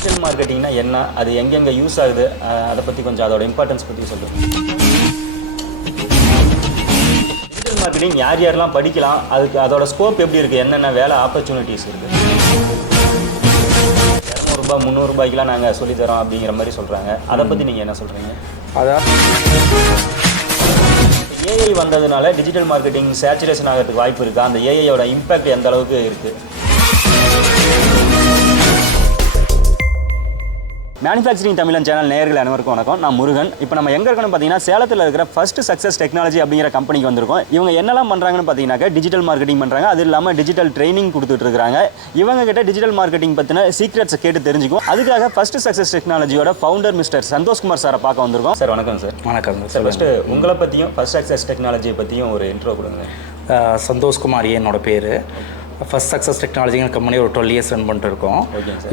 Digital மார்க்கெட்டிங்னா என்ன, அது எங்கெங்கே யூஸ் ஆகுது, அதை பற்றி கொஞ்சம் அதோட இம்பார்ட்டன்ஸ் பற்றி சொல்லுங்கள். டிஜிட்டல் மார்க்கெட்டிங் யார் யாரெல்லாம் படிக்கலாம், அதுக்கு அதோட ஸ்கோப் எப்படி இருக்குது, என்னென்ன வேலை ஆப்பர்ச்சுனிட்டிஸ் இருக்குது? 200 ரூபாய் 300 ரூபாய்க்குலாம் நாங்கள் சொல்லித்தரோம் அப்படிங்கிற மாதிரி சொல்கிறாங்க. அதை பற்றி நீங்கள் என்ன சொல்கிறீங்க? அதான் ஏஐ வந்ததுனால டிஜிட்டல் மார்க்கெட்டிங் சேச்சுரேஷன் ஆகிறதுக்கு வாய்ப்பு இருக்கா? அந்த ஏஐயோட இம்பாக்ட் எந்த அளவுக்கு இருக்குது? மேனுஃபேக்சரிங் தமிழன் சேனல் நேயர்கள் அனைவருக்கும் வணக்கம். நான் முருகன். இப்போ நம்ம எங்கே இருக்கணும் பார்த்தீங்கன்னா, சேலத்தில் இருக்கிற ஃபர்ஸ்ட் சக்ஸஸ் டெக்னாலஜி அப்படிங்கிற கம்பெனிக்கு வந்திருக்கோம். இவங்க என்னெல்லாம் பண்ணுறாங்கன்னு பார்த்தீங்கன்னாக்கா, டிஜிட்டல் மார்க்கெட்டிங் பண்ணுறாங்க. அது இல்லாமல் டிஜிட்டல் ட்ரைனிங் கொடுத்துட்டு இருக்காங்க. இவங்க கிட்ட டிஜிட்டல் மார்க்கெட்டிங் பற்றின சீக்ரெட்ஸை கேட்டு தெரிஞ்சுக்கும். அதுக்காக ஃபர்ஸ்ட் சக்ஸஸ் டெக்னாலஜியோட ஃபவுண்டர் மிஸ்டர் சந்தோஷ்குமார் சாரை பார்க்க வந்திருக்கோம். சார் வணக்கம். சார் வணக்கம் சார். ஃபஸ்ட்டு உங்களை பற்றியும் ஃபர்ஸ்ட் சக்ஸஸ் டெக்னாலஜியை பற்றியும் ஒரு இன்ட்ரோ கொடுங்க. சந்தோஷ்குமார் என்னோட பேர். ஃபர்ஸ்ட் சக்ஸஸ் டெக்னாலஜிங்கிற கம்பெனி ஒரு 12 இயர்ஸ் ரன் பண்ணிட்டு இருக்கோம்.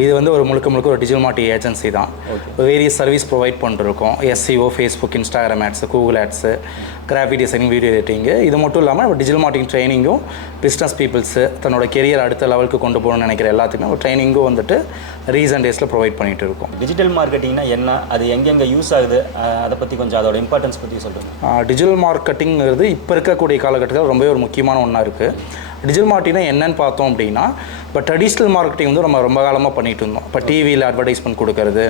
இது வந்து ஒரு முழுக்க ஒரு டிஜிட்டல் மார்க்கெட்டிங் ஏஜென்சி தான். வேரியஸ் சர்வீஸ் ப்ரொவைட் பண்ணிருக்கோம். SEO, Facebook, Instagram ads, Google ads, graphic designing, video editing. இது மட்டும் இல்லாமல் டிஜிட்டல் மார்க்கெட்டிங் ட்ரைனிங்கும் பிஸ்னஸ் பீப்புள்ஸு தன்னோட கெரியர் அடுத்த லெவலுக்கு கொண்டு போகணும்னு நினைக்கிற எல்லாத்துக்குமே ஒரு ட்ரைனிங்கும் வந்துட்டு ரீசன்ட் டேஸில் ப்ரொவைட் பண்ணிட்டு இருக்கோம். டிஜிட்டல் மார்க்கெட்டிங்னா என்ன, அது எங்கெங்கே யூஸ் ஆகுது, அதை பற்றி கொஞ்சம் அதோட இம்பார்ட்டன்ஸ் பற்றி சொல்லுங்கள். டிஜிட்டல் மார்க்கெட்டிங்கிறது இப்போ இருக்கக்கூடிய காலகட்டத்தில் ரொம்பவே ஒரு முக்கியமான ஒன்றா இருக்குது. டிஜிட்டல் மார்க்கெட்டிங்னா என்னன்னு பார்த்தோம் அப்படின்னா, இப்போ ட்ரெடிஷ்னல் மார்க்கெட்டிங் வந்து நம்ம ரொம்ப காலமாக பண்ணிட்டு இருந்தோம். இப்போ டிவியில் அட்வர்டைஸ்மெண்ட் கொடுக்கறது,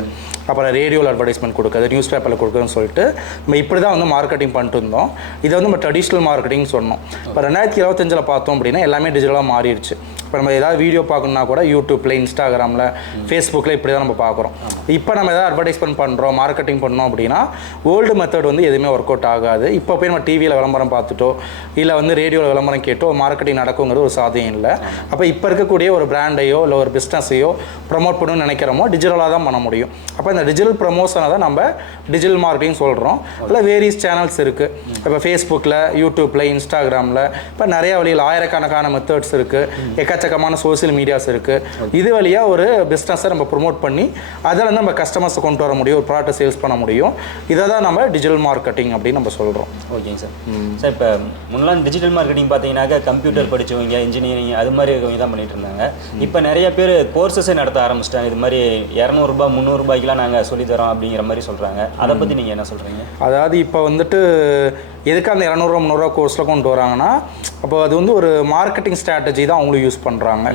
அப்புறம் ரேடியோவில் அட்வர்டைஸ்மெண்ட் கொடுக்குறது, நியூஸ் பேப்பரில் கொடுக்குறதுன்னு சொல்லிட்டு நம்ம இப்படி தான் வந்து மார்க்கெட்டிங் பண்ணிட்டு இருந்தோம். இதை வந்து நம்ம ட்ரெடிஷ்னல் மார்க்கெட்டிங் சொன்னோம். இப்போ 2025 பார்த்தோம் அப்படின்னா எல்லாமே டிஜிட்டலாக மாறிடுச்சு. இப்போ நம்ம ஏதாவது வீடியோ பார்க்கணுன்னா கூட யூடியூப்பில், இன்ஸ்டாகிராமில், ஃபேஸ்புக்கில் இப்படி தான் நம்ம பார்க்குறோம். இப்போ நம்ம ஏதாவது அட்வர்டைஸ்மெண்ட் பண்ணுறோம், மார்க்கெட்டிங் பண்ணோம் அப்படின்னா ஓல்டு மெத்தட் வந்து எதுவுமே ஒர்க் அவுட் ஆகாது. இப்போ போய் நம்ம டிவியில் விளம்பரம் பார்த்துட்டோ இல்லை வந்து ரேடியோவில் விளம்பரம் கேட்டோ மார்க்கெட்டிங் நடக்குங்கிறது ஒரு சாத்தியம் இல்லை. அப்போ இப்போ இருக்கக்கூடிய ஒரு பிராண்டையோ இல்லை ஒரு பிஸ்னஸையோ ப்ரமோட் பண்ணணும்னு நினைக்கிறோமோ டிஜிட்டலாக தான் பண்ண முடியும். அப்போ இந்த டிஜிட்டல் ப்ரமோஷனை தான் நம்ம டிஜிட்டல் மார்க்கெட்டிங் சொல்கிறோம். இல்லை வேரியஸ் சேனல்ஸ் இருக்குது. இப்போ ஃபேஸ்புக்கில், யூடியூப்பில், இன்ஸ்டாகிராமில் இப்போ நிறைய வழியில் ஆயிரக்கணக்கான மெத்தட்ஸ் இருக்குது. எக்கச்சக்கமான சோசியல் மீடியாஸ் இருக்குது. இது வழியாக ஒரு பிஸ்னஸை நம்ம ப்ரொமோட் பண்ணி அதில் வந்து நம்ம கஸ்டமர்ஸை கொண்டு வர முடியும், ஒரு ப்ராடக்ட்டை சேல்ஸ் பண்ண முடியும். இதை தான் நம்ம டிஜிட்டல் மார்க்கெட்டிங் அப்படின்னு நம்ம சொல்கிறோம். ஓகேங்க சார். சார் இப்போ முன்னெல்லாம் டிஜிட்டல் மார்க்கெட்டிங் பார்த்தீங்கன்னாக்கா கம்ப்யூட்டர் படித்தவங்க, இன்ஜினியரிங் அது மாதிரி இருக்கவங்க தான் பண்ணிட்டு இருந்தாங்க. இப்போ நிறைய பேர் கோர்சஸே நடத்த ஆரம்பிச்சிட்டாங்க. இது மாதிரி 200 ரூபாய் 300 ரூபாய்க்குலாம் நாங்கள் சொல்லித்தரோம் அப்படிங்கிற மாதிரி சொல்கிறாங்க. அதை பற்றி நீங்கள் என்ன சொல்கிறீங்க? அதாவது இப்போ வந்துட்டு எதுக்கு அந்த 200 ரூபா 300 ரூபா கோர்ஸில் கொண்டு வராங்கன்னா, அப்போ அது வந்து ஒரு மார்க்கெட்டிங் ஸ்ட்ராட்டஜி தான் அவங்களும் யூஸ் பண்ணுறாங்க.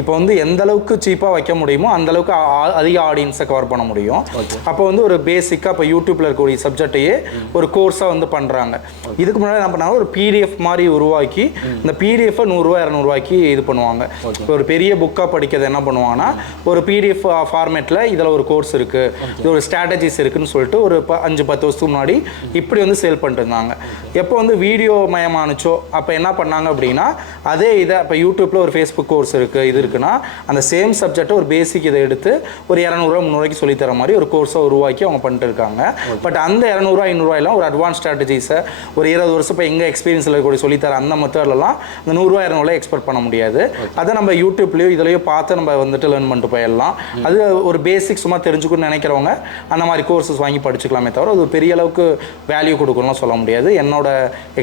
இப்போ வந்து எந்த அளவுக்கு சீப்பாக வைக்க முடியுமோ அந்தளவுக்கு அதிக ஆடியன்ஸை கவர் பண்ண முடியும். அப்போ வந்து ஒரு பேசிக்காக இப்போ யூடியூப்பில் இருக்கக்கூடிய சப்ஜெக்டையே ஒரு கோர்ஸாக வந்து பண்ணுறாங்க. இதுக்கு முன்னாடி என்ன பண்ணாங்க, ஒரு பிடிஎஃப் மாதிரி உருவாக்கி இந்த பிடிஎஃப்பை 100 ரூபா 200 ரூபாய்க்கு இது பண்ணுவாங்க. இப்போ ஒரு பெரிய புக்காக படிக்கிறது என்ன பண்ணுவாங்கன்னா, ஒரு பிடிஎஃப் ஃபார்மேட்டில் இதில் ஒரு கோர்ஸ் இருக்குது, இது ஒரு ஸ்ட்ராட்டஜிஸ் இருக்குதுன்னு சொல்லிட்டு ஒரு 5-10 வருஷத்துக்கு முன்னாடி இப்படி வந்து சேல் பண்ணிட்டு இருந்தாங்க. எப்போ வந்து வீடியோ மயமானுச்சோ அப்போ என்ன பண்ணாங்க அப்படின்னா, அதே இதை இப்போ யூடியூப்பில் ஒரு ஃபேஸ்புக் கோர்ஸ் இருக்குது, இது இருக்குன்னா அந்த சேம் சப்ஜெக்டை ஒரு பேசிக் இதை எடுத்து ஒரு 200 ரூபா 300 ரூபாய்க்கு சொல்லித்தர மாதிரி ஒரு கோர்ஸை உருவாக்கி அவங்க பண்ணிட்டு இருக்காங்க. பட் அந்த 200 ரூபா 500 ரூபாயெல்லாம் ஒரு அட்வான்ஸ் ஸ்ட்ராட்டஜிஸை ஒரு 20 வருஷம் இப்போ எங்கள் எக்ஸ்பீரியன்ஸில் இருக்கக்கூடிய சொல்லித்தர அந்த மெத்தட்லாம் இந்த 100 ரூபா 200 ரூபாய் எக்ஸ்பெக்ட் பண்ண முடியாது. அதை நம்ம யூடியூப்லேயோ இதுலையோ பார்த்து நம்ம வந்துட்டு லேர்ன் பண்ணிட்டு போயிடலாம். அது ஒரு பேசிக் சும்மா தெரிஞ்சுக்கணும்னு நினைக்கிறவங்க அந்த மாதிரி கோர்சஸ் வாங்கி படிச்சுக்கலாமே தவிர அது பெரிய அளவுக்கு வேல்யூ கொடுக்கணும்லாம் சொல்ல முடியாது, என்னோட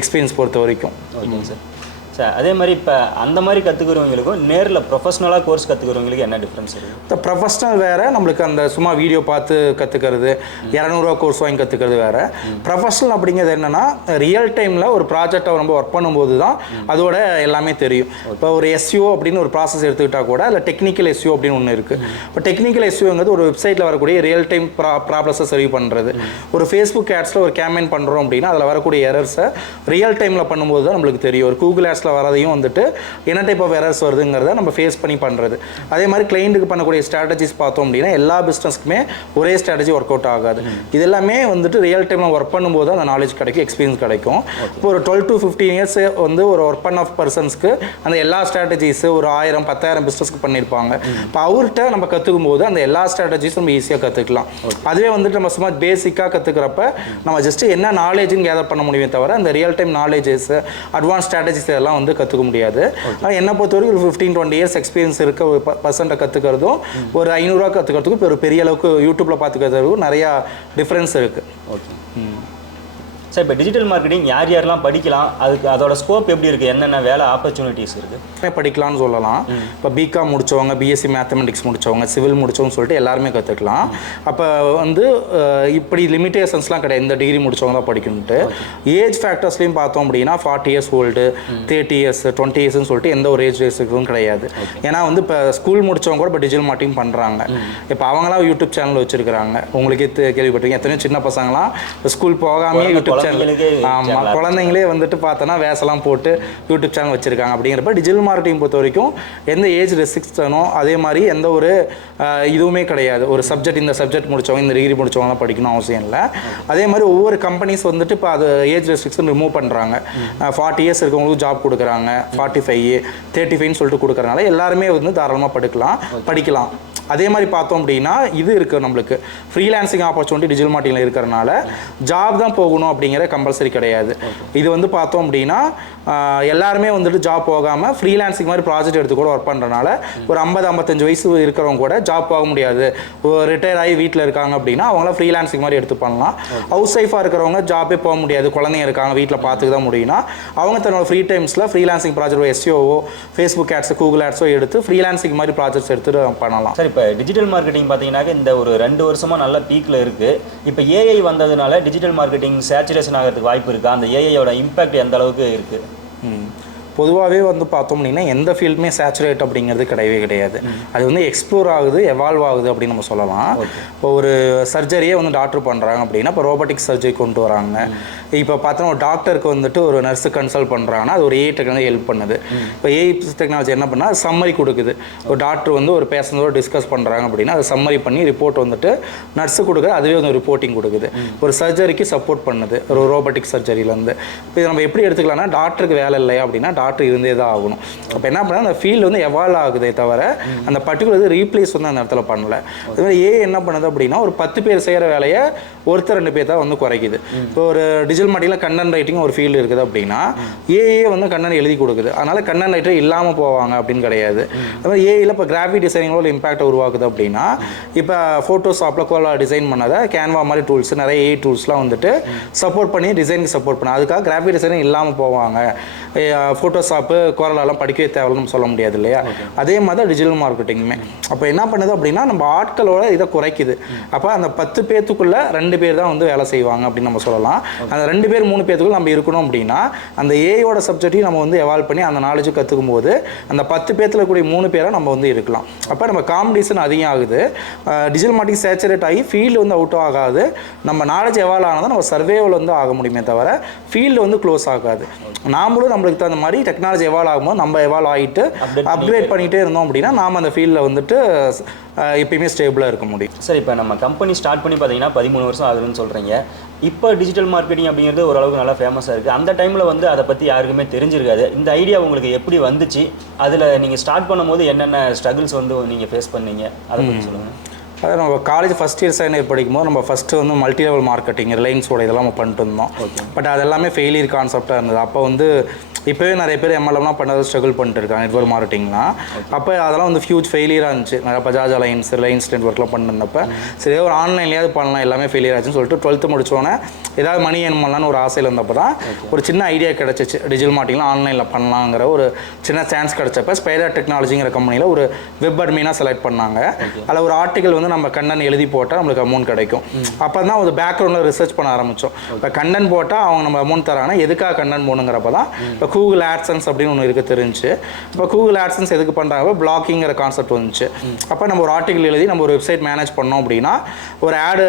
எக்ஸ்பீரியன்ஸ் பொறுத்த வரைக்கும். ஓகேங்க சார். சார் அதே மாதிரி இப்போ அந்த மாதிரி கற்றுக்கிறவங்களுக்கும் நேரில் ப்ரொஃபஷ்னலாக கோர்ஸ் கற்றுக்கிறவங்களுக்கு என்ன டிஃப்ரென்ஸ் இருக்குது? இப்போ ப்ரொஃபஷ்னல் வேறு, நம்மளுக்கு அந்த சும்மா வீடியோ பார்த்து கற்றுக்கிறது, 200 ரூபா கோர்ஸ் வாங்கி கற்றுக்கிறது வேறு. ப்ரொஃபஷ்னல் அப்படிங்கிறது என்னென்னா, ரியல் டைமில் ஒரு ப்ராஜெக்டை நம்ம ஒர்க் பண்ணும்போது தான் அதோட எல்லாமே தெரியும். இப்போ ஒரு எஸ்இஓ அப்படின்னு ஒரு ப்ராசஸ் எடுத்துக்கிட்டால் கூட அதில் டெக்னிக்கல் எஸ்இஓ அப்படின்னு ஒன்று இருக்குது. இப்போ டெக்னிக்கல் எஸ்இஓங்கிறது ஒரு வெப்சைட்டில் வரக்கூடிய ரியல் டைம் ப்ராப்ளஸை சரி பண்ணுறது. ஒரு ஃபேஸ்புக் ஆட்ஸில் ஒரு கேம்பெயின் பண்ணுறோம் அப்படின்னா அதில் வரக்கூடிய எரர்ஸை ரியல் டைமில் பண்ணும்போது தான் நம்மளுக்கு தெரியும். ஒரு கூகுள் ஆட்ஸ் வரதையும் வந்துட்டு என்ன டைப் ஆஃப் எரர்ஸ் வருதுங்கிறத நம்ம ஃபேஸ் பண்ணி பண்ணுறது. அதே மாதிரி கிளைண்ட்டுக்கு பண்ணக்கூடிய ஸ்ட்ராட்டஜிஸ் பார்த்தோம் அப்படின்னா எல்லா பிஸ்னஸ்க்குமே ஒரே ஸ்ட்ராட்டஜி ஒர்க் அவுட் ஆகாது. இது எல்லாமே வந்துட்டு ரியல் டைமில் ஒர்க் பண்ணும்போது அந்த நாலேஜ் கிடைக்கும், எக்ஸ்பீரியன்ஸ் கிடைக்கும். இப்போ ஒரு 12 to 15 இயர்ஸ் வந்து ஒரு ஒர்க் பண்ண பர்சன்ஸ்க்கு அந்த எல்லா ஸ்ட்ராட்டஜிஸு ஒரு 1000-10,000 பிஸ்னஸ்க்கு பண்ணியிருப்பாங்க. இப்போ அவர்கிட்ட நம்ம கற்றுக்கும் போது அந்த எல்லா ஸ்ட்ராட்டஜிஸும் நம்ம ஈஸியாக கற்றுக்கலாம். அதுவே வந்துட்டு நம்ம சும்மா பேசிக்காக கற்றுக்கிறப்ப நம்ம ஜஸ்ட்டு என்ன நாலேஜுன்னு கேதர் பண்ண முடியுமே தவிர அந்த real time knowledges, advance strategies எல்லாம் வந்து கற்றுக்க முடியாது. என்ன பொறுத்தவரைக்கும் ஒரு 15-20 இயர்ஸ் எக்ஸ்பீரியன்ஸ் இருக்க ஒரு பர்சன்ட்டை கற்றுக்கிறதும் ஒரு 500 ரூபா கற்றுக்கிறதுக்கும் ஒரு பெரிய அளவுக்கு யூடியூப்பில் பார்த்துக்கிறதுக்கும் நிறையா டிஃப்ரென்ஸ் இருக்குது. ஓகே. சார் இப்போ டிஜிட்டல் மார்க்கெட்டிங் யார் யாரெல்லாம் படிக்கலாம், அதுக்கு அதோட ஸ்கோப் எப்படி இருக்குது, என்னென்ன வேலை ஆப்பர்ச்சுனிட்டிஸ் இருக்குது? படிக்கலாம்னு சொல்லலாம். இப்போ பிகாம் முடித்தவங்க, பிஎஸ்சி மேத்தமெட்டிக்ஸ் முடித்தவங்க, சிவில் முடித்தவங்க சொல்லிட்டு எல்லாருமே கற்றுக்கலாம். அப்போ வந்து இப்படி லிமிட்டேஷன்ஸ்லாம் கிடையாது, இந்த டிகிரி முடித்தவங்க தான் படிக்கணுன்ட்டு. ஏஜ் ஃபேக்டர்ஸ்லையும் பார்த்தோம் அப்படின்னா 40 இயர்ஸ் ஓல்டு, 30 இயர்ஸ், 20 இயர்ஸ்னு சொல்லிட்டு எந்த ஒரு ஏஜ் ரெஸ்ட்ரிக்ஷனும் கிடையாது. ஏன்னா வந்து இப்போ ஸ்கூல் முடித்தவங்க கூட இப்போ டிஜிட்டல் மார்க்கெட்டிங் பண்ணுறாங்க. இப்போ அவங்களாம் யூடியூப் சேனல் வச்சுருக்காங்க. உங்களுக்கே கேள்விப்பட்டிருக்கீங்க, எத்தனையோ சின்ன பசங்களாம் ஸ்கூல் போகாமே யூடியூப் சேனல், ஆமாம், குழந்தைங்களே வந்துட்டு பார்த்தோன்னா வேசெல்லாம் போட்டு யூடியூப் சேனல் வச்சுருக்காங்க. அப்படிங்கிறப்ப டிஜிட்டல் மார்க்கெட்டிங் பொறுத்த வரைக்கும் எந்த ஏஜ் ரெஸ்ட்ரிக்ஷனோ அதே மாதிரி எந்த ஒரு இதுவுமே கிடையாது. ஒரு சப்ஜெக்ட், இந்த சப்ஜெக்ட் முடித்தவங்க, இந்த டிகிரி முடித்தவங்க தான் படிக்கணும் அவசியம் இல்லை. அதே மாதிரி ஒவ்வொரு கம்பெனிஸ் வந்துட்டு இப்போ அது ஏஜ் ரெஸ்ட்ரிக்ஷன் ரிமூவ் பண்ணுறாங்க. 40 இயர்ஸ் இருக்கவங்களுக்கு ஜாப் கொடுக்குறாங்க, 45, 35ன்னு சொல்லிட்டு கொடுக்குறனால எல்லாருமே வந்து தாராளமாக படிக்கலாம். அதே மாதிரி பார்த்தோம் அப்படின்னா இது இருக்குது நம்மளுக்கு ஃப்ரீலான்சிங் ஆப்பர்ச்சுனிட்டி டிஜிட்டல் மார்க்கெட்டிங்கில் இருக்கிறனால ஜாப் தான் போகணும் அப்படிங்கிற கம்பல்சரி கிடையாது. இது வந்து பார்த்தோம் அப்படின்னா எல்லாருமே வந்துட்டு ஜாப் போகாமல் ஃப்ரீலான்சிங் மாதிரி ப்ராஜெக்ட் எடுத்து கூட ஒர்க் பண்ணுறனால ஒரு 50-55 வயசு இருக்கிறவங்க கூட ஜாப் போக முடியாது, ரிட்டையர் ஆகி வீட்டில் இருக்காங்க அப்படின்னா அவங்களாம் ஃப்ரீலான்சிங் மாதிரி எடுத்து பண்ணலாம். ஹவுஸ் ஒய்ஃபாக இருக்கிறவங்க ஜாப்பே போக முடியாது, குழந்தைங்க இருக்காங்க, வீட்டில் பார்த்துக்க தான் முடியும்னா அவங்க தன்னோட ஃப்ரீ டைம்ஸில் ஃப்ரீலான்சிங் ப்ராஜெக்ட் எஸ்இஓவோ, ஃபேஸ்புக் ஆட்ஸ், கூகுள் ஆட்ஸோ எடுத்து ஃப்ரீலான்சிங் மாதிரி ப்ராஜெக்ட்ஸ் எடுத்துகிட்டு பண்ணலாம். சார் இப்போ டிஜிட்டல் மார்க்கெட்டிங் பார்த்தீங்கன்னா இந்த ஒரு 2 வருஷமாக நல்ல பீக்கில் இருக்குது. இப்போ ஏஐ வந்ததுனால டிஜிட்டல் மார்க்கெட்டிங் சேச்சுரேஷன் ஆகிறதுக்கு வாய்ப்பு இருக்கா? அந்த ஏஐயோட இம்பாக்ட் எந்த அளவுக்கு இருக்குது? பொதுவாகவே வந்து பார்த்தோம் அப்படின்னா எந்த ஃபீல்டுமே சேச்சுரேட் அப்படிங்கிறது கிடையாது. அது வந்து எக்ஸ்ப்ளோர் ஆகுது, எவால்வ் ஆகுது அப்படின்னு நம்ம சொல்லலாம். இப்போ ஒரு சர்ஜரியே வந்து டாக்டர் பண்ணுறாங்க அப்படின்னா இப்போ ரோபோட்டிக் சர்ஜரி கொண்டு வராங்க. இப்போ பார்த்தோன்னா ஒரு டாக்டருக்கு வந்துட்டு ஒரு நர்ஸு கன்சல்ட் பண்ணுறாங்கன்னா அது ஒரு ஏஐ டெக்னாலஜி ஹெல்ப் பண்ணுது. இப்போ ஏஐ டெக்னாலஜி என்ன பண்ணால் அது சம்மரி கொடுக்குது. ஒரு டாக்டர் வந்து ஒரு பேஷண்டோட டிஸ்கஸ் பண்ணுறாங்க அப்படின்னா அதை சம்மரி பண்ணி ரிப்போர்ட் வந்துட்டு நர்ஸு கொடுக்குது, அதுவே வந்து ரிப்போர்ட்டிங் கொடுக்குது. ஒரு சர்ஜரிக்கு சப்போர்ட் பண்ணுது ஒரு ரோபோட்டிக் சர்ஜரியிலேருந்து. இப்போ இதை நம்ம எப்படி எடுத்துக்கலாம்னா டாக்டருக்கு வேலை இல்லையா அப்படின்னா டாக்டர் இருந்தே தான் ஆகணும். அப்போ என்ன பண்ணால் அந்த ஃபீல்டு வந்து எவால்வ் ஆகுதே தவிர அந்த பர்டிகுலர் இது ரீப்ளேஸ் வந்து அந்த இடத்துல பண்ணல. அது மாதிரி ஏஐ என்ன பண்ணுது அப்படின்னா ஒரு 10 பேர் செய்கிற வேலையை ஒருத்தர் 2 பேர் தான் வந்து குறைக்குது. இப்போ ஒரு டிஜிட்டல் மார்க்கெட்டிங்கில் கண்டென்ட் ரைட்டிங் ஒரு ஃபீல்டு இருக்குது அப்படின்னா ஏஐ வந்து கண்டென்ட் எழுதி கொடுக்குது, அதனால கண்டென்ட் ரைட்டர் இல்லாமல் போவாங்க அப்படின்னு கிடையாது. அது மாதிரி ஏஐயில் இப்போ கிராஃபிக் டிசைனிங்கோட இம்பாக்ட் உருவாக்குது அப்படின்னா இப்போ ஃபோட்டோஷாப்பில் கோலாக டிசைன் பண்ணதை கேன்வா மாதிரி டூல்ஸ், நிறைய ஏஐ டூல்ஸ்லாம் வந்துட்டு சப்போர்ட் பண்ணி டிசைனுக்கு சப்போர்ட் பண்ண, அதுக்காக கிராஃபிக் டிசைனிங் இல்லாமல் போவாங்க. ஃபோட்டோஷாப்பு கோரலாலாம் படிக்கவே தேவைன்னு சொல்ல முடியாது இல்லையா? அதே மாதிரி தான் டிஜிட்டல் மார்க்கெட்டிங்குமே. அப்போ என்ன பண்ணுது அப்படின்னா நம்ம ஆட்களோட இதை குறைக்குது. அப்போ அந்த 10 பேத்துக்குள்ளே 2 பேர் தான் வந்து வேலை செய்வாங்க அப்படின்னு நம்ம சொல்லலாம். அந்த 2 பேர் 3 பேத்துக்குள்ள நம்ம இருக்கணும் அப்படின்னா அந்த ஏஐயோட சப்ஜெக்டையும் நம்ம வந்து எவால்வ் பண்ணி அந்த நாலேஜ் கற்றுக்கும் போது அந்த 10 பேர்த்தில் கூடிய 3 பேரை நம்ம வந்து இருக்கலாம். அப்போ நம்ம காம்படிஷன் அதிகம் ஆகுது, டிஜிட்டல் மார்க்கெட்டிங் சேச்சுரேட் ஆகி ஃபீல்டு வந்து அவுட் ஆகாது. நம்ம நாலேஜ் எவால்வ் ஆனதான் நம்ம சர்வேவில் வந்து ஆக முடியுமே தவிர ஃபீல்டு வந்து க்ளோஸ் ஆகாது. நாமளும் நம்மளுக்கு தகுந்த மாதிரி டெக்னாலஜி எவால்வ் ஆகும்போது நம்ம எவால்வ் ஆகிட்டு அப்கிரேட் பண்ணிகிட்டே இருந்தோம் அப்படின்னா நாம் அந்த ஃபீல்டில் வந்துட்டு எப்பயுமே ஸ்டேபிளாக இருக்க முடியும். சார் இப்போ நம்ம கம்பெனி ஸ்டார்ட் பண்ணி பார்த்தீங்கன்னா 13 வருஷம் ஆகுதுன்னு சொல்கிறீங்க. இப்போ டிஜிட்டல் மார்க்கெட்டிங் அப்படிங்கிறது ஓரளவுக்கு நல்லா ஃபேமஸாக இருக்குது. அந்த டைமில் வந்து அதை பற்றி யாருக்குமே தெரிஞ்சிருக்காது. இந்த ஐடியா உங்களுக்கு எப்படி வந்துச்சு? அதில் நீங்கள் ஸ்டார்ட் பண்ணும்போது என்னென்ன ஸ்ட்ரகிள்ஸ் வந்து நீங்கள் ஃபேஸ் பண்ணீங்க, அதை பற்றி சொல்லுங்கள். அதாவது நம்ம college first year second year படிக்கும்போது நம்ம ஃபஸ்ட்டு வந்து மல்டி லெவல் மார்க்கெட்டிங், ரிலையன்ஸோட இதெல்லாம் நம்ம பண்ணிட்டு இருந்தோம். பட் அது எல்லாமே ஃபெயிலியர் கான்செப்டாக இருந்தது. அப்போ வந்து இப்போவே நிறைய பேர் எம்எல்எம்லாம் பண்ணது ஸ்ட்ரகிள் பண்ணிட்டு இருக்காங்க நெட்வொர்க் மார்க்கெட்டிங்லாம். அப்போ அதெல்லாம் வந்து ஹியூஜ் ஃபெயிலியராக இருந்துச்சு. நிறைய பஜாஜ் அலைன்ஸ், ரிலையன்ஸ் நெட்வொர்க்லாம் பண்ணிருந்தப்போ சரி ஒரு ஆன்லைன்லேயாவது பண்ணலாம், எல்லாமே ஃபெயிலியர் ஆச்சுன்னு சொல்லிட்டு 12th முடிச்சோன்னே ஏதாவது மணி ஏர்ன் பண்ணலான்னு ஒரு ஆசையில் இருந்தப்போ தான் ஒரு சின்ன ஐடியா கிடச்சிச்சு. டிஜிட்டல் மார்க்கெட்டிங்லாம் ஆன்லைனில் பண்ணலாங்கிற ஒரு சின்ன சான்ஸ் கிடச்சப்போ ஸ்பைடர் டெக்னாலஜிங்கிற கம்பெனியில் ஒரு வெப் அட்மினாக செலக்ட் பண்ணாங்க. அதில் ஒரு ஆர்டிகல் வந்து நம்ம கண்டென்ட் எழுதி போட்டால் நம்மளுக்கு அமௌண்ட் கிடைக்கும். அப்போ தான் ஒரு பேக்ரவுண்டில் ரிசர்ச் பண்ண ஆரம்பித்தோம். இப்போ கண்டென்ட் போட்டால் அவங்க நம்ம அமௌண்ட் தராங்கன்னா எதுக்காக கண்டென்ட் போகணுங்கிறப்ப தான் இப்போ கூகுள் ஆட்சன்ஸ் அப்படின்னு ஒன்று இருக்க தெரிஞ்சு. இப்போ கூகுள் ஆட்சன்ஸ் எதுக்கு பண்ணுறாங்க, பிளாக்கிங்கிற கான்செப்ட் வந்துச்சு. அப்போ நம்ம ஒரு ஆர்டிகல் எழுதி நம்ம ஒரு வெப்சைட் மேனேஜ் பண்ணோம் அப்படின்னா ஒரு ஆடு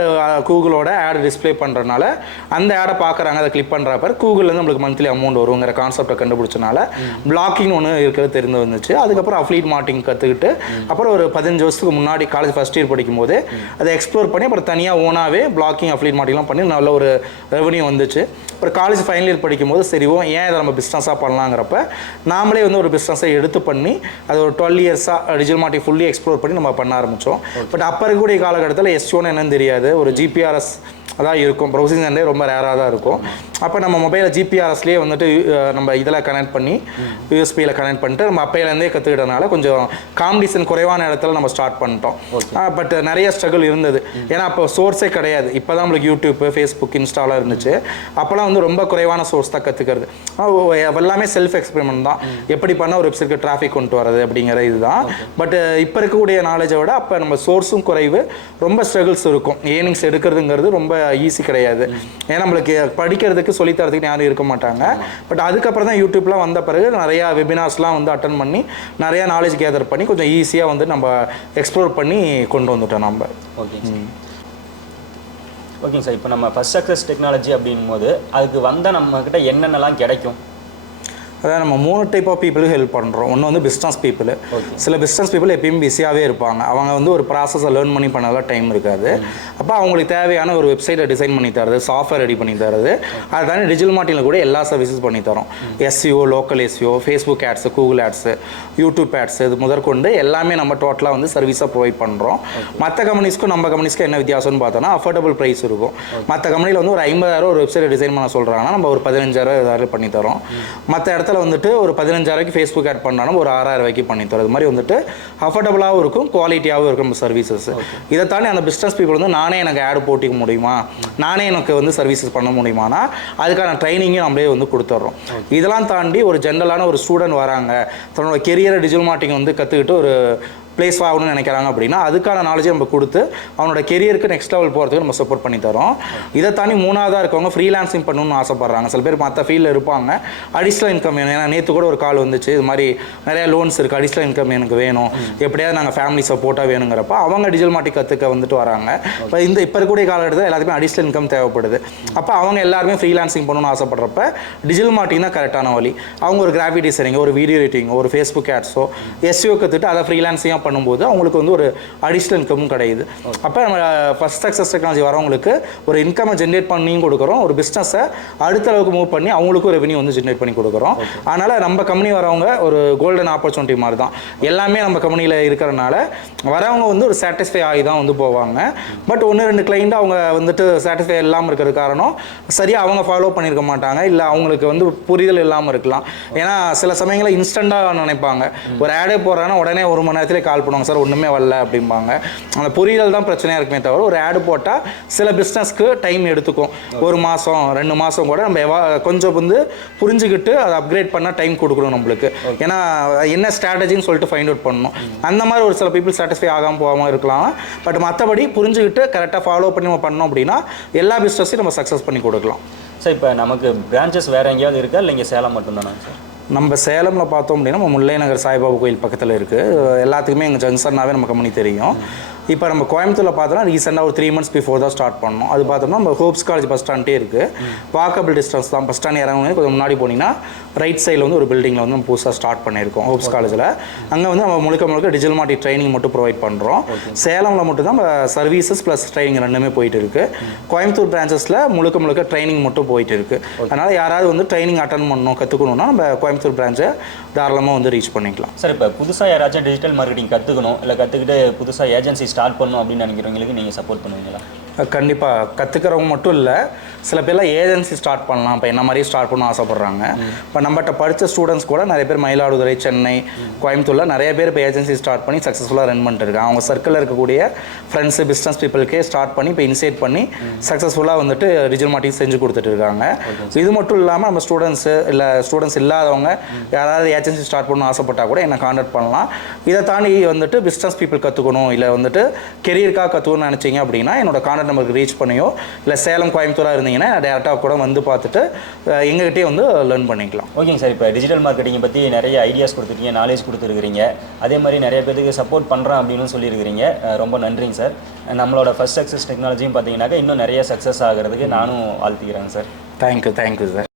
கூகுளோட ஆடு டிஸ்பிளே பண்ணுறதுனால அந்த ஆடை பார்க்குறாங்க, அதை கிளிக் பண்ணுறப்ப கூகுள்லேருந்து நம்மளுக்கு மந்த்லி அமௌண்ட் வருங்கிற கான்செப்டை கண்டுபிடிச்சனால பிளாக்கிங் ஒன்று இருக்கிறது தெரிந்து வந்துச்சு. அதுக்கப்புறம் அஃப்லீட் மார்க்கெட்டிங் கற்றுக்கிட்டு அப்புறம் ஒரு 15 வருஷத்துக்கு முன்னாடி காலேஜ் ஃபஸ்ட் இயர் படிக்கும்போது அதை எக்ஸ்ப்ளோர் பண்ணி அப்புறம் தனியாக ஓனாகவே பிளாக்கிங் அஃப்லீட் மார்க்கெட்டிங்லாம் பண்ணி நல்ல ஒரு ரெவன்யூ வந்துச்சு. அப்புறம் காலேஜ் ஃபைனல் இயர் படிக்கும்போது சரி ஏன் இதை நம்ம பிஸ்னஸாக பண்ணலாங்கிறப்ப நாமளே வந்து ஒரு பிஸ்னஸை எடுத்து பண்ணி அது ஒரு 12 இயர்ஸாக டிஜிட்டல் மார்க்கெட்டிங் ஃபுல்லி எக்ஸ்ப்ளோர் பண்ணி நம்ம பண்ண ஆரம்பித்தோம். பட் அப்போ இருக்கக்கூடிய காலகட்டத்தில் S1 என்னன்னு தெரியாது, ஒரு GPRS அதான் இருக்கும். ப்ரௌசிங் சென்டரே ரொம்ப ரேராக தான் இருக்கும். அப்போ நம்ம மொபைலில் ஜிபிஆர்எஸ்லேயே வந்துட்டு நம்ம இதில் கனெக்ட் பண்ணி யூஎஸ்பியில் கனெக்ட் பண்ணிட்டு நம்ம அப்பையிலேருந்தே கற்றுக்கிட்டனால கொஞ்சம் காம்படிஷன் குறைவான இடத்துல நம்ம ஸ்டார்ட் பண்ணிட்டோம். பட் நிறைய ஸ்ட்ரகிள் இருந்தது. ஏன்னா அப்போ சோர்ஸே கிடையாது. இப்போ தான் நம்மளுக்கு யூடியூப், ஃபேஸ்புக், இன்ஸ்டாலாம் இருந்துச்சு. அப்போலாம் வந்து ரொம்ப குறைவான சோர்ஸ் தான் கற்றுக்கிறது. எல்லாமே செல்ஃப் எக்ஸ்பெரிமெண்ட் தான். எப்படி பண்ணால் ஒரு வெப்சைட்டுக்கு டிராஃபிக் கொண்டு வரது அப்படிங்கிற இதுதான். பட் இப்போ இருக்கக்கூடிய நாலேஜை விட அப்போ நம்ம சோர்ஸும் குறைவு, ரொம்ப ஸ்ட்ரகிள்ஸ் இருக்கும். ஏர்னிங்ஸ் எடுக்கிறதுங்கிறது ரொம்ப ஈஸி கிடையாது. ஏன்னா நம்மளுக்கு படிக்கிறதுக்கு சொல்லித்தரதுக்கு யாரும் இருக்க மாட்டாங்க. பட் அதுக்கப்புறம் தான் யூடியூப்லாம் வந்த பிறகு நிறையா வெபினார்ஸ்லாம் வந்து அட்டன் பண்ணி நிறையா நாலேஜ் கேதர் பண்ணி கொஞ்சம் ஈஸியாக வந்து நம்ம எக்ஸ்ப்ளோர் பண்ணி கொண்டு வந்துட்டோம் நம்ம. ஓகேங்க சார். இப்போ நம்ம ஃபர்ஸ்ட் சக்ஸஸ் டெக்னாலஜி அப்படின் போது அதுக்கு வந்தால் நம்மக்கிட்ட என்னென்னலாம் கிடைக்கும்? அதான் நம்ம 3 டைப் ஆஃப் பீப்புளுக்கு ஹெல்ப் பண்ணுறோம். ஒன்று வந்து பிஸ்னஸ் பீப்புள். சில பிஸ்னஸ் பீப்புள் எப்பயும் பிஸியாகவே இருப்பாங்க. அவங்க வந்து ஒரு ப்ராசஸை லேர்ன் பண்ணி பண்ணலாம் டைம் இருக்காது. அப்போ அவங்களுக்கு தேவையான ஒரு வெப்சைட்டை டிசைன் பண்ணி தரது, சாஃப்ட்வேர் ரெடி பண்ணி தரது, அது தாண்டி டிஜிட்டல் மார்க்கெட்டிங்கில் கூட எல்லா சர்வீஸஸ் பண்ணி தரோம். SEO, local SEO, Facebook ads, Google ads, YouTube ads, இது முதற்கொண்டு எல்லாமே நம்ம டோட்டலாக வந்து சர்வீஸாக ப்ரொவைட் பண்ணுறோம். மற்ற கம்பெனிஸ்க்கும் நம்ம கம்பெனிஸ்க்கு என்ன வித்தியாசம்னு பார்த்தோன்னா அஃபோர்டபுள் ப்ரைஸ் இருக்கும். மற்ற கம்பெனியில் வந்து ஒரு 50,000 ஒரு வெப்சைட் டிசைன் பண்ண சொல்கிறாங்கன்னா நம்ம ஒரு 15,000 பண்ணி தரோம். மற்ற இடத்துல வந்துட்டு ஒரு 15,000 ஃபேஸ்புக் ஆட் பண்ணாலும் ஒரு 6,000 பண்ணி தரோம். இது மாதிரி வந்துட்டு அஃபோர்டபுளாகவும் இருக்கும், குவாலிட்டியாகவும் இருக்கும் நம்ம சர்வீசஸ். இதை தாண்டி அந்த பிஸ்னஸ் பீப்புள் வந்து நானே எனக்கு ஆட் போட்டிக்க முடியுமா, நானே எனக்கு வந்து சர்வீசஸ் பண்ண முடியுமானா அதுக்கான ட்ரைனிங்கும் நம்மளே வந்து கொடுத்துட்றோம். இதெல்லாம் தாண்டி ஒரு ஜென்ரலான ஒரு ஸ்டூடெண்ட் வராங்க, தன்னோட கெரியரை டிஜிட்டல் மார்க்கெட்டிங் வந்து கற்றுக்கிட்டு ஒரு பிளேஸ் ஆகணும்னு நினைக்கிறாங்க அப்படின்னா அதுக்கான நாலேஜை நம்ம கொடுத்து அவனோட கெரியருக்கு நெக்ஸ்ட் லெவல் போகிறதுக்கு நம்ம சப்போர்ட் பண்ணி தரோம். இதை தாண்டி 3ஆவதாக இருக்கவங்க ஃப்ரீலான்சிங் பண்ணணும்னு ஆசைப்பட்றாங்க. சில பேர் மற்ற ஃபீல்டில் இருப்பாங்க, அடிஷ்னல் இன்கம் வேணும். ஏன்னா நேற்று கூட ஒரு கால் வந்துச்சு, இது மாதிரி நிறைய லோன்ஸ் இருக்குது, அடிஷ்னல் இன்கம் எனக்கு வேணும், எப்படியாவது நாங்கள் ஃபேமிலி சப்போர்ட்டாக வேணுங்கிறப்ப அவங்க டிஜிட்டல் மார்க்கெட்டிங் கற்றுக்க வந்துட்டு வராங்க. இப்போ இப்போ இருக்கக்கூடிய காலகட்டத்தில் எல்லாத்துக்குமே அடிஷ்னல் இன்கம் தேவைப்படுது. அப்போ அவங்க எல்லாருமே ஃப்ரீலான்சிங் பண்ணணும்னு ஆசைப்படுறப்ப டிஜிட்டல் மார்க்கெட்டிங் தான் கரெக்டான வழி. அவங்க ஒரு கிராஃபிக் டிசைனிங், ஒரு வீடியோ எடிட்டிங், ஒரு ஃபேஸ்புக் ஆட்ஸோ, எஸ்இஓ கற்றுட்டு அதை ஃப்ரீலான்சிங்காக பண்ணும்போது அவங்களுக்கு வந்து ஒரு அடிஷ்னல் இன்கமும் கிடையாது. அப்போ நம்ம ஃபர்ஸ்ட் சக்ஸஸ் டெக்னாலஜி வரவங்களுக்கு ஒரு இன்கமை ஜென்ரேட் பண்ணியும் கொடுக்குறோம், ஒரு பிஸ்னஸை அடுத்த அளவுக்கு மூவ் பண்ணி அவங்களுக்கும் ரெவென்யூ வந்து ஜென்ரேட் பண்ணி கொடுக்குறோம். அதனால் நம்ம கம்பெனி வரவங்க ஒரு கோல்டன் ஆப்பர்ச்சுனிட்டி மாதிரி தான். எல்லாமே நம்ம கம்பெனியில் இருக்கிறனால வரவங்க வந்து ஒரு சாட்டிஸ்ஃபை ஆகி தான் வந்து போவாங்க. பட் 1-2 கிளைண்ட் அவங்க வந்துட்டு சாட்டிஸ்ஃபை இல்லாமல் இருக்கிறது காரணம் சரியாக அவங்க ஃபாலோ பண்ணியிருக்க மாட்டாங்க, இல்லை அவங்களுக்கு வந்து புரிதல் இல்லாமல் இருக்கலாம். ஏன்னா சில சமயங்களில் இன்ஸ்டண்ட்டாக நினைப்பாங்க, ஒரு ஆடே போடுறாங்கன்னா உடனே 1 மணி நேரத்திலே கால் பண்ணுவாங்க, சார் ஒன்றுமே வரல அப்படிம்பாங்க. அந்த புரிதல் தான் பிரச்சனையாக இருக்குமே தவிர ஒரு ஆடு போட்டால் சில பிஸ்னஸ்க்கு டைம் எடுத்துக்கும். 1 மாதம் 2 மாதம் கூட நம்ம கொஞ்சம் வந்து புரிஞ்சுக்கிட்டு அதை அப்கிரேட் பண்ணால் டைம் கொடுக்கணும் நம்மளுக்கு. ஏன்னா என்ன ஸ்ட்ராட்டஜின்னு சொல்லிட்டு ஃபைண்ட் அவுட் பண்ணணும். அந்த மாதிரி ஒரு சில பீப்புள் சாட்டிஸ்ஃபை ஆகாமல் போகாமல் இருக்கலாம். பட் மற்றபடி புரிஞ்சுக்கிட்டு கரெக்டாக ஃபாலோ பண்ணி நம்ம பண்ணோம் அப்படின்னா எல்லா பிஸ்னஸையும் நம்ம சக்ஸஸ் பண்ணி கொடுக்கலாம். சார் இப்போ நமக்கு பிரான்ச்சஸ் வேறு எங்கேயாவது இருக்கா, இல்லை இங்கே சேலம் மட்டும்தானா சார்? நம்ம சேலமில் பார்த்தோம் அப்படின்னா நம்ம முல்லை நகர் சாய்பாபா கோயில் பக்கத்தில் இருக்குது. எல்லாத்துக்குமே எங்கள் ஜங்ஷன்னாவே நம்ம கம்பெனி தெரியும். இப்போ நம்ம கோயம்புத்தூரில் பார்த்தோம்னா ரீசெண்டாக ஒரு 3 months பிஃபோர் தான் ஸ்டார்ட் பண்ணோம். அது பார்த்தோம்னா நம்ம ஹோப்ஸ் காலேஜ் பஸ் ஸ்டாண்டே இருக்குது. வாக்கபிள் டிஸ்டன்ஸ் தான். பஸ் ஸ்டாண்ட் இறங்கணும் கொஞ்சம் முன்னாடி போனீங்கன்னா ரைட் சைடில் வந்து ஒரு பில்டிங்கில் வந்து நம்ம புதுசாக ஸ்டார்ட் பண்ணியிருக்கோம் ஹோப்ஸ் காலேஜில். அங்கே வந்து நம்ம முழுக்க டிஜிட்டல் மார்க்கெட்டிங் ட்ரைனிங் மட்டும் ப்ரொவைட் பண்ணுறோம். சேலமில் மட்டும் தான் நம்ம சர்வீசஸ் ப்ளஸ் ட்ரைனிங் ரெண்டுமே போயிட்டு இருக்குது. கோயம்புத்தூர் பிரான்ச்சஸில் முழுக்க ட்ரைனிங் மட்டும் போயிட்டு இருக்குது. அதனால் யாராவது வந்து ட்ரைனிங் அட்டன் பண்ணணும் கற்றுக்கணுன்னா நம்ம கோயம்புத்தூர் பிரான்ச்சை தாராளமாக வந்து ரீச் பண்ணிக்கலாம். சார் இப்போ புதுசாக யாராச்சும் டிஜிட்டல் மார்க்கெட்டிங் கற்றுக்கணும், இல்லை கற்றுக்கிட்டு புதுசாக ஏஜென்சி ஸ்டார்ட் பண்ணணும் அப்படின்னு நினைக்கிறவங்களுக்கு நீங்கள் சப்போர்ட் பண்ணுவீங்களா? கண்டிப்பாக கற்றுக்கிறவங்க மட்டும் இல்லை, சில பேர்லாம் ஏஜென்சி ஸ்டார்ட் பண்ணலாம். இப்போ என்ன மாதிரி ஸ்டார்ட் பண்ண ஆசைப்பட்றாங்க. இப்போ நம்மகிட்ட படித்த ஸ்டூடெண்ட்ஸ் கூட நிறைய பேர் மயிலாடுதுறை, சென்னை, கோயம்புத்தூரில் நிறைய பேர் இப்போ ஏஜென்சி ஸ்டார்ட் பண்ணி சக்ஸஸ்ஃபுல்லாக ரன் பண்ணிட்டு இருக்காங்க. அவங்க சர்க்கிளில் இருக்கக்கூடிய ஃப்ரெண்ட்ஸு, பிஸ்னஸ் பீப்புளுக்கே ஸ்டார்ட் பண்ணி இப்போ இனிஷியேட் பண்ணி சக்ஸஸ்ஃபுல்லாக வந்துட்டு டிஜிட்டல் மார்க்கெட்டிங் செஞ்சு கொடுத்துட்டு இருக்காங்க. இது மட்டும் இல்லாமல் நம்ம ஸ்டூடெண்ட்ஸு இல்லை ஸ்டூடெண்ட்ஸ் இல்லாதவங்க யாராவது ஏஜென்சி ஸ்டார்ட் பண்ணணும்னு ஆசைப்பட்டால் கூட என்னை கான்டாக்ட் பண்ணலாம். இதை தாண்டி வந்துட்டு பிஸ்னஸ் பீப்புள் கற்றுக்கணும், இல்லை வந்துட்டு கெரியருக்காக கற்றுக்கணும்னு நினச்சிங்க அப்படின்னா என்னோட கான்டாக்ட் நமக்கு ரீச் பண்ணியோ, இல்லை சேலம் கோயம்புத்தூராக இருந்தீங்கன்னா டேரெக்டாக கூட வந்து பார்த்துட்டு எங்ககிட்டே வந்து லேர்ன் பண்ணிக்கலாம். ஓகேங்க சார். இப்போ டிஜிட்டல் மார்க்கெட்டிங்கை பற்றி நிறைய ஐடியாஸ் கொடுத்துருக்கீங்க, நாலேஜ் கொடுத்துருக்கிறீங்க. அதே மாதிரி நிறைய பேருக்கு சப்போர்ட் பண்ணுறேன் அப்படின்னு சொல்லியிருக்கிறீங்க. ரொம்ப நன்றிங்க சார். நம்மளோட ஃபர்ஸ்ட் சக்ஸஸ் டெக்னாலஜியும் பார்த்தீங்கன்னாக்கா இன்னும் நிறைய சக்ஸஸ் ஆகிறதுக்கு நானும் வாழ்த்துக்கிறேங்க சார். Thank you sir.